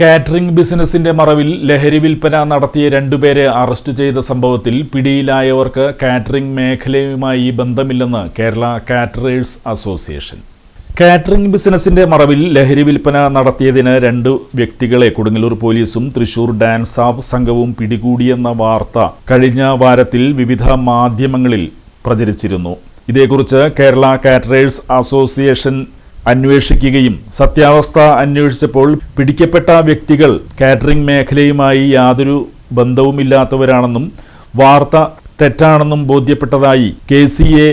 Catering ബിസിനസിന്റെ മറവിൽ ലഹരി വിൽപ്പന നടത്തിയ രണ്ടുപേരെ അറസ്റ്റ് ചെയ്ത സംഭവത്തിൽ പിടിയിലായവർക്ക് കാറ്ററിംഗ് മേഖലയുമായി ബന്ധമില്ലെന്ന് കേരള കാറ്ററേഴ്സ് അസോസിയേഷൻ. കാറ്ററിംഗ് ബിസിനസിന്റെ മറവിൽ ലഹരി വിൽപ്പന നടത്തിയതിന് 2 വ്യക്തികളെ കൊടുങ്ങല്ലൂർ പോലീസും തൃശൂർ ഡാൻസ് ഓഫ് സംഘവും പിടികൂടിയെന്ന വാർത്ത കഴിഞ്ഞ വാരത്തിൽ വിവിധ മാധ്യമങ്ങളിൽ പ്രചരിച്ചിരുന്നു. ഇതേക്കുറിച്ച് കേരള കാറ്ററേഴ്സ് അസോസിയേഷൻ അന്വേഷിക്കുകയും സത്യാവസ്ഥ അന്വേഷിച്ചപ്പോൾ പിടിക്കപ്പെട്ട വ്യക്തികൾ കാറ്ററിംഗ് മേഖലയുമായി യാതൊരു ബന്ധവുമില്ലാത്തവരാണെന്നും വാർത്ത തെറ്റാണെന്നും ബോധ്യപ്പെട്ടതായി KCA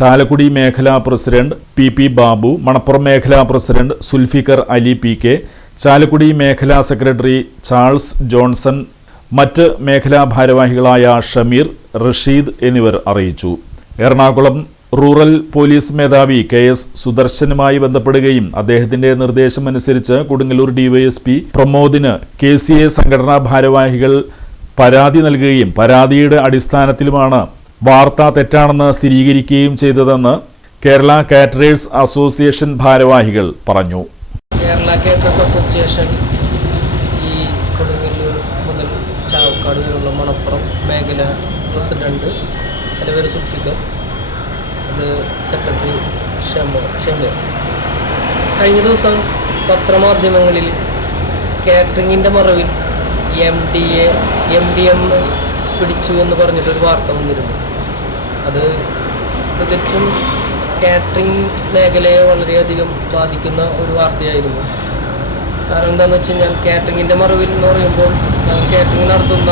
ചാലക്കുടി മേഖലാ പ്രസിഡന്റ് PP ബാബു, മണപ്പുറം മേഖലാ പ്രസിഡന്റ് സുൽഫിക്കർ അലി PK, ചാലക്കുടി മേഖലാ സെക്രട്ടറി ചാൾസ് ജോൺസൺ, മറ്റ് മേഖലാ ഭാരവാഹികളായ ഷമീർ, റഷീദ് എന്നിവർ അറിയിച്ചു. എറണാകുളം റൂറൽ പോലീസ് മേധാവി KS സുദർശനുമായി ബന്ധപ്പെടുകയും അദ്ദേഹത്തിന്റെ നിർദ്ദേശമനുസരിച്ച് കൊടുങ്ങല്ലൂർ DYSP പ്രമോദിന് KCA സംഘടനാ ഭാരവാഹികൾ പരാതി നൽകുകയും പരാതിയുടെ അടിസ്ഥാനത്തിലുമാണ് വാർത്ത തെറ്റാണെന്ന് സ്ഥിരീകരിക്കുകയും ചെയ്തതെന്ന് കേരള കാറ്ററേഴ്സ് അസോസിയേഷൻ ഭാരവാഹികൾ പറഞ്ഞു. കേരള കാറ്ററേഴ്സ് അസോസിയേഷൻ ഈ കൊടുങ്ങല്ലൂർ മുതൽ ചാവക്കാട് വരെയുള്ള മണപ്പുറം മേഖല പ്രസിഡന്റ്, എൻ്റെ പേര് സുൽഫിക്കർ, സെക്രട്ടറി ഷമീർ. കഴിഞ്ഞ ദിവസം പത്രമാധ്യമങ്ങളിൽ കാറ്ററിങ്ങിൻ്റെ മറവിൽ MDM പിടിച്ചു എന്ന് പറഞ്ഞിട്ടൊരു വാർത്ത വന്നിരുന്നു. അത് തികച്ചും കാറ്ററിംഗ് മേഖലയെ വളരെയധികം ബാധിക്കുന്ന ഒരു വാർത്തയായിരുന്നു. കാരണം എന്താണെന്ന് വെച്ച് കഴിഞ്ഞാൽ കാറ്ററിങ്ങിൻ്റെ മറവിൽ എന്ന് പറയുമ്പോൾ കാറ്ററിംഗ് നടത്തുന്ന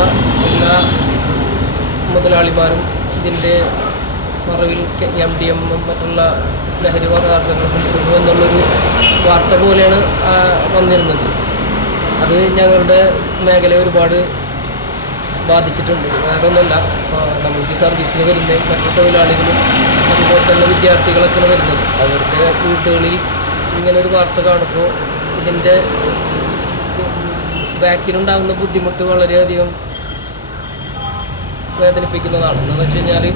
എല്ലാ മുതലാളിമാരും ഇതിൻ്റെ മറവിൽ MDM മറ്റുള്ള ലഹരി പദാർത്ഥങ്ങൾ വിൽക്കുന്നു എന്നുള്ളൊരു വാർത്ത പോലെയാണ് വന്നിരുന്നത്. അത് ഞങ്ങളുടെ മേഖലയെ ഒരുപാട് ബാധിച്ചിട്ടുണ്ട്. വേറൊന്നുമല്ല, നമുക്ക് സർവീസിന് വരുന്ന മറ്റു തൊഴിലാളികളും അതുപോലെ തന്നെ വിദ്യാർത്ഥികളൊക്കെയാണ് വരുന്നത്. അവരുടെ വീടുകളിൽ ഇങ്ങനൊരു വാർത്ത കാണുമ്പോൾ ഇതിൻ്റെ ബാക്കിലുണ്ടാകുന്ന ബുദ്ധിമുട്ട് വളരെയധികം വേദനിപ്പിക്കുന്നതാണ്. എന്താണെന്ന് വെച്ച് കഴിഞ്ഞാൽ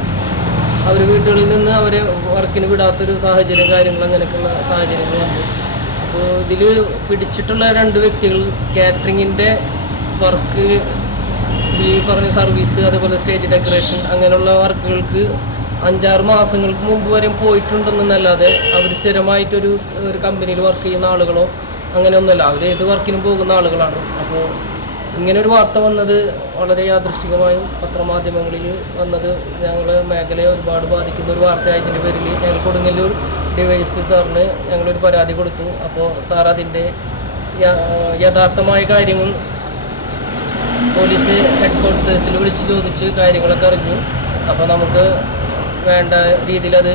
അവർ വീട്ടുകളിൽ നിന്ന് അവരെ വർക്കിന് വിടാത്തൊരു സാഹചര്യം, കാര്യങ്ങൾ അങ്ങനെയൊക്കെയുള്ള സാഹചര്യങ്ങൾ വന്നു. അപ്പോൾ ഇതിൽ പിടിച്ചിട്ടുള്ള 2 വ്യക്തികൾ കാറ്ററിങ്ങിൻ്റെ വർക്ക്, ഈ പറഞ്ഞ സർവീസ്, അതേപോലെ സ്റ്റേജ് ഡെക്കറേഷൻ അങ്ങനെയുള്ള വർക്കുകൾക്ക് 5-6 മാസങ്ങൾക്ക് മുമ്പ് വരെ പോയിട്ടുണ്ടെന്നല്ലാതെ അവർ സ്ഥിരമായിട്ടൊരു കമ്പനിയിൽ വർക്ക് ചെയ്യുന്ന ആളുകളോ അങ്ങനെയൊന്നുമല്ല. അവർ ഏത് വർക്കിനും പോകുന്ന ആളുകളാണ്. അപ്പോൾ ഇങ്ങനൊരു വാർത്ത വന്നത് വളരെ യാദൃശ്ചികമായും പത്രമാധ്യമങ്ങളിൽ വന്നത് ഞങ്ങളുടെ മേഖലയെ ഒരുപാട് ബാധിക്കുന്ന ഒരു വാർത്തയായതിൻ്റെ പേരിൽ ഞങ്ങൾ കൊടുങ്ങല്ലൂർ DYSP സാറിന് ഞങ്ങളൊരു പരാതി കൊടുത്തു. അപ്പോൾ സാർ അതിൻ്റെ യഥാർത്ഥമായ കാര്യങ്ങൾ പോലീസ് ഹെഡ്ക്വാർട്ടേഴ്സിൽ വിളിച്ച് ചോദിച്ച് കാര്യങ്ങളൊക്കെ അറിഞ്ഞു. അപ്പോൾ നമുക്ക് വേണ്ട രീതിയിൽ അത്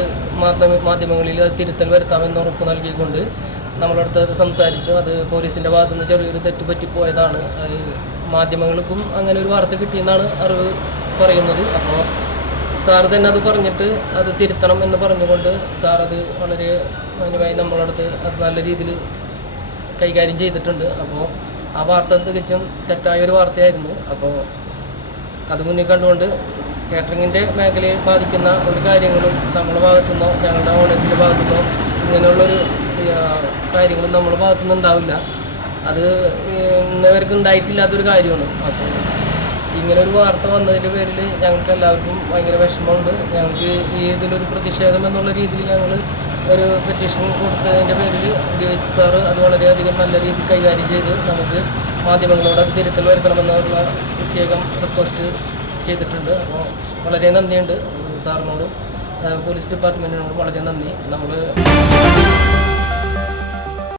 മാധ്യമങ്ങളിൽ അത് തിരുത്തൽ വരുത്താമെന്ന് ഉറപ്പ് നൽകിക്കൊണ്ട് നമ്മളടുത്ത് അത് സംസാരിച്ചു. അത് പോലീസിൻ്റെ ഭാഗത്തുനിന്ന് ചെറിയൊരു തെറ്റുപറ്റിപ്പോയതാണ്. അത് മാധ്യമങ്ങൾക്കും അങ്ങനെ ഒരു വാർത്ത കിട്ടിയെന്നാണ് അറിവ് പറയുന്നത്. അപ്പോൾ സാർ തന്നെ അത് പറഞ്ഞിട്ട് അത് തിരുത്തണം എന്ന് പറഞ്ഞുകൊണ്ട് സാർ അത് വളരെ മാന്യമായി നമ്മളടുത്ത് അത് നല്ല രീതിയിൽ കൈകാര്യം ചെയ്തിട്ടുണ്ട്. അപ്പോൾ ആ വാർത്ത തികച്ചും തെറ്റായൊരു വാർത്തയായിരുന്നു. അപ്പോൾ അത് മുന്നിൽ കണ്ടുകൊണ്ട് കാറ്ററിങ്ങിൻ്റെ മേഖലയെ ബാധിക്കുന്ന ഒരു കാര്യങ്ങളും നമ്മുടെ ഭാഗത്തുനിന്നോ ഞങ്ങളുടെ ഓണേഴ്സിൻ്റെ ഭാഗത്തുനിന്നോ ഇങ്ങനെയുള്ളൊരു കാര്യങ്ങളും നമ്മുടെ ഭാഗത്തുനിന്ന് ഉണ്ടാവില്ല. അത് ഇന്നവർക്ക് ഉണ്ടായിട്ടില്ലാത്തൊരു കാര്യമാണ്. അപ്പോൾ ഇങ്ങനൊരു വാർത്ത വന്നതിൻ്റെ പേരിൽ ഞങ്ങൾക്ക് എല്ലാവർക്കും ഭയങ്കര വിഷമമുണ്ട്. ഞങ്ങൾക്ക് ഇതിലൊരു പ്രതിഷേധം എന്നുള്ള രീതിയിൽ ഞങ്ങൾ ഒരു പെറ്റീഷൻ കൊടുത്തതിൻ്റെ പേരിൽ DYSP സാറ് അത് വളരെയധികം നല്ല രീതിയിൽ കൈകാര്യം ചെയ്ത് നമുക്ക് മാധ്യമങ്ങളോട് അത് തിരുത്തൽ വരുത്തണമെന്നുള്ള പ്രത്യേകം റിക്വസ്റ്റ് ചെയ്തിട്ടുണ്ട്. അപ്പോൾ വളരെ നന്ദിയുണ്ട് സാറിനോടും പോലീസ് ഡിപ്പാർട്ട്മെൻറ്റിനോടും വളരെ നന്ദി. നമ്മൾ